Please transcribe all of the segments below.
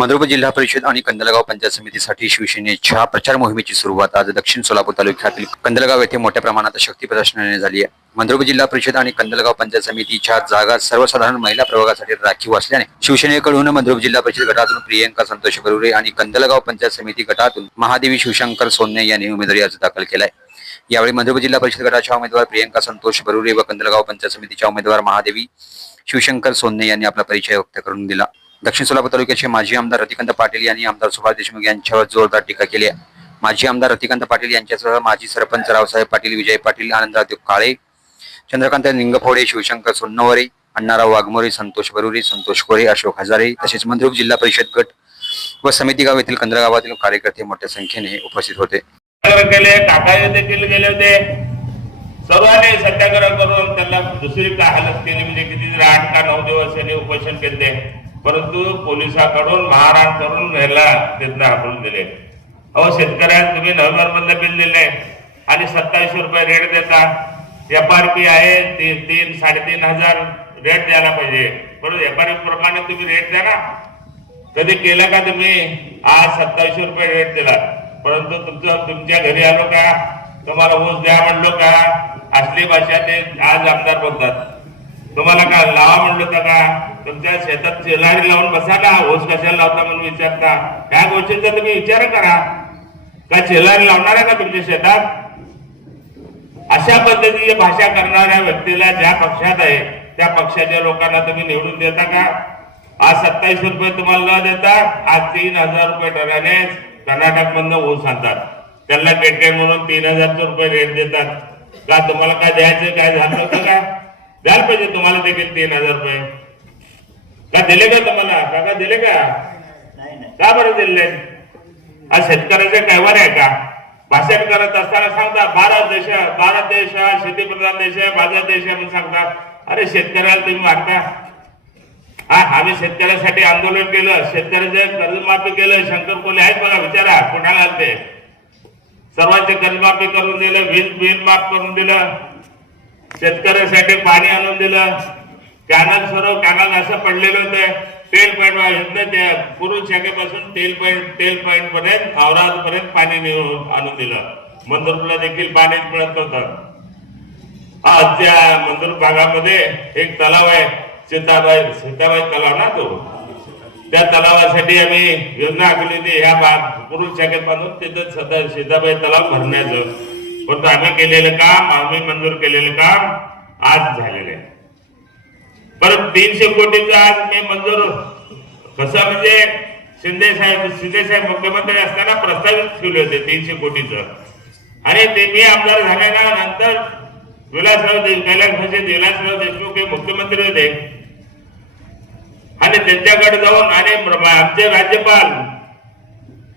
मंद्रुप जिल्हा परिषद आणि कंदलगाव पंचायत समितीसाठी शिवसेनेच्या प्रचार मोहिमेची सुरुवात आज दक्षिण सोलापूर तालुक्यातील कंदलगाव येथे मोठ्या प्रमाणात शक्ती प्रदर्शनाने झाली आहे। मंद्रुप जिल्हा परिषद आणि कंदलगाव पंचायत समितीच्या जागा सर्वसाधारण महिला प्रवर्गासाठी राखीव असल्याने शिवसेनेकडून मंद्रुप जिल्हा परिषद गटातून प्रियंका संतोष बरुरे आणि कंदलगाव पंचायत समिती गटातून महादेवी शिवशंकर सोन्ने यांनी उमेदवारी अर्ज दाखल केलाय। यावेळी मंद्रुप जिल्हा परिषद गटाच्या उमेदवार प्रियंका संतोष बरुरे व कंदलगाव पंचायत समितीच्या उमेदवार महादेवी शिवशंकर सोन्ने यांनी आपला परिचय व्यक्त करून दिला। दक्षिण सोलापूर तालुक्याचे माजी आमदार रतिकांत पाटील यांनी आमदार सुभाष देशमुख यांच्यावर जोरदार टीका केली आहे। माजी आमदार रतिकांत पाटील यांच्यासह माजी सरपंच रावसाहेब पाटील, विजय पाटील, आनंदराव काळे, चंद्रकांत निंगफोडे, शिवशंकर सोन्नवरे, अण्णाराव वाघमोरे, संतोष बरुरे, संतोष कोरे, अशोक हजारे तसेच मंद्रुप जिल्हा परिषद गट व समिती गाव येथील कंदलगावातील कार्यकर्ते मोठ्या संख्येने उपस्थित होते। सर्वांनी सत्याग्रह करून त्यांना दुसरी का हालत केली, म्हणजे किती 8 का 9 दिवस त्यांनी उपोषण केले, परंतु पोलिसांकडून मारहाण करून याला तिथं हाकलून दिले। अहो शेतकऱ्यांना तुम्ही नोव्हेंबर मधलं बिल दिले आणि 2700 रुपये रेट देता, FRP आहे 3,000-3,500 रेट द्यायला पाहिजे, बरोबर FRP प्रमाणे तुम्ही रेट द्या ना। कधी केलं का तुम्ही? आज 2700 रुपये रेट दिला, परंतु तुमच्या घरी आलो का, तुम्हाला ऊस द्या म्हणलो का, असली भाषा ते आज आमदार बोलतात। तुम्हाला का लावा म्हणलं होतं का? तुमच्या शेतात शेलारी लावून बसा ना, ऊस कशाला लावता म्हणून विचारता, त्या गोष्टीचा तुम्ही विचार करा का शेलारी लावणार आहे का तुमच्या शेतात? अशा पद्धतीची भाषा करणाऱ्या व्यक्तीला ज्या पक्षात आहे त्या पक्षाच्या लोकांना तुम्ही निवडून देता का? आज 2700 रुपये तुम्हाला न देता आज 3,000 रुपये दराने कर्नाटक मधनं ऊस आणतात, त्यांना टेटेड म्हणून 3,000 रुपये रेट देतात का? तुम्हाला काय द्यायचं, काय झालं होतं का? द्यायला पाहिजे तुम्हाला देखील 3,000 रुपये का दिले का? तुम्हाला काका दिले का बरं दिले? आज शेतकऱ्याचे कैवार आहे का? भाषण करत असताना सांगता भारत देश हा शेतीप्रधान देश आहे, माझा देश आहे म्हणून सांगता। अरे शेतकऱ्याला तुम्ही मारता। आम्ही शेतकऱ्यासाठी आंदोलन केलं, शेतकऱ्याचं कर्जमाफी केलं, शंकर कोल्हे आहेत बघा, विचारा कोणाला आलते, सर्वांचे कर्जमाफी करून दिलं, वीज माफ करून दिलं, शेतकऱ्यासाठी पाणी आणून दिलं, कॅनल असं पडलेलं होतं, तेल पॉइंट पूर्व शाखेपासून तेल पॉइंट पर्यंत औराद पर्यंत पाणी आणून दिलं। मंदुरला देखील पाणी मिळत होतं। आजच्या मंदुर भागामध्ये एक तलाव आहे, सीताबाई तलाव ना, तो त्या तलावासाठी आम्ही योजना आखली होती, ह्या पूर्व शाखेपासून तिथं सीताबाई तलाव भरण्याचं, परंतु आम्ही केलेलं काम, आम्ही मंजूर केलेलं काम आज झालेलं आहे। परत 300 कोटीचं आज मी मंजूर, कसं म्हणजे शिंदे साहेब मुख्यमंत्री असताना प्रस्तावित ठेवले होते 300 कोटीचं, आणि ते मी आमदार झाल्यानंतर विलासराव देशमुख हे मुख्यमंत्री होते आणि त्यांच्याकडे जाऊन, आणि आमचे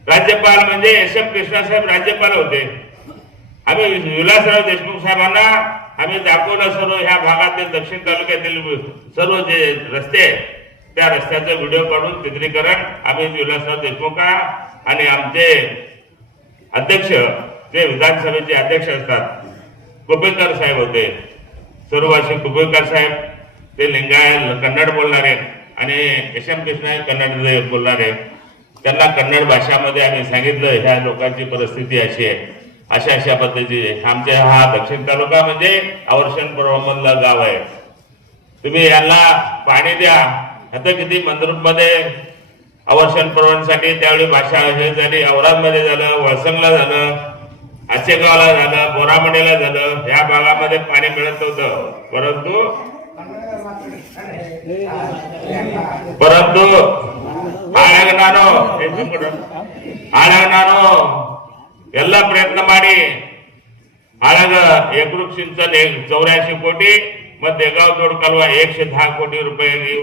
राज्यपाल म्हणजे SM कृष्णासाहेब राज्यपाल होते, आम्ही विलासराव देशमुख साहेबांना आम्ही दाखवलं सर्व ह्या भागातील दक्षिण तालुक्यातील सर्व जे रस्ते त्या रस्त्याचा व्हिडिओ काढून चित्रीकरण आम्ही विलासराव देशमुख आणि आमचे अध्यक्ष जे विधानसभेचे अध्यक्ष असतात कुपेकर साहेब होते, सर्ववासी कुपेकर साहेब, ते लिंगायत कन्नड बोलणारे आणि SM कृष्णा कन्नड बोलणारे, त्यांना कन्नड भाषामध्ये आम्ही सांगितलं ह्या लोकांची परिस्थिती अशी आहे, अशा पद्धतीचे आमचे हा दक्षिण तालुका म्हणजे अवर्षण पर्वमधलं गाव आहे, तुम्ही यांना पाणी द्या। आता किती मंद्रुप मध्ये अवर्षण पर्वांसाठी त्यावेळी भाषा हे झाली, औरादमध्ये झालं, वळसंगला झालं, आचेगावला झालं, बोरामणीला झालं, ह्या भागामध्ये पाणी मिळत होतं, परंतु ಎಲ್ಲ ಪ್ರಯತ್ನ ಮಾಡಿ ಆಳಗ ಏಕರೂಪ ಸಿಂಚನ 84 ಕೋಟಿ ಮತ್ತೆ ದೇಗಾವ್ ಜೋಡ್ ಕಲ್ವ 110 ಕೋಟಿ ರೂಪಾಯಿ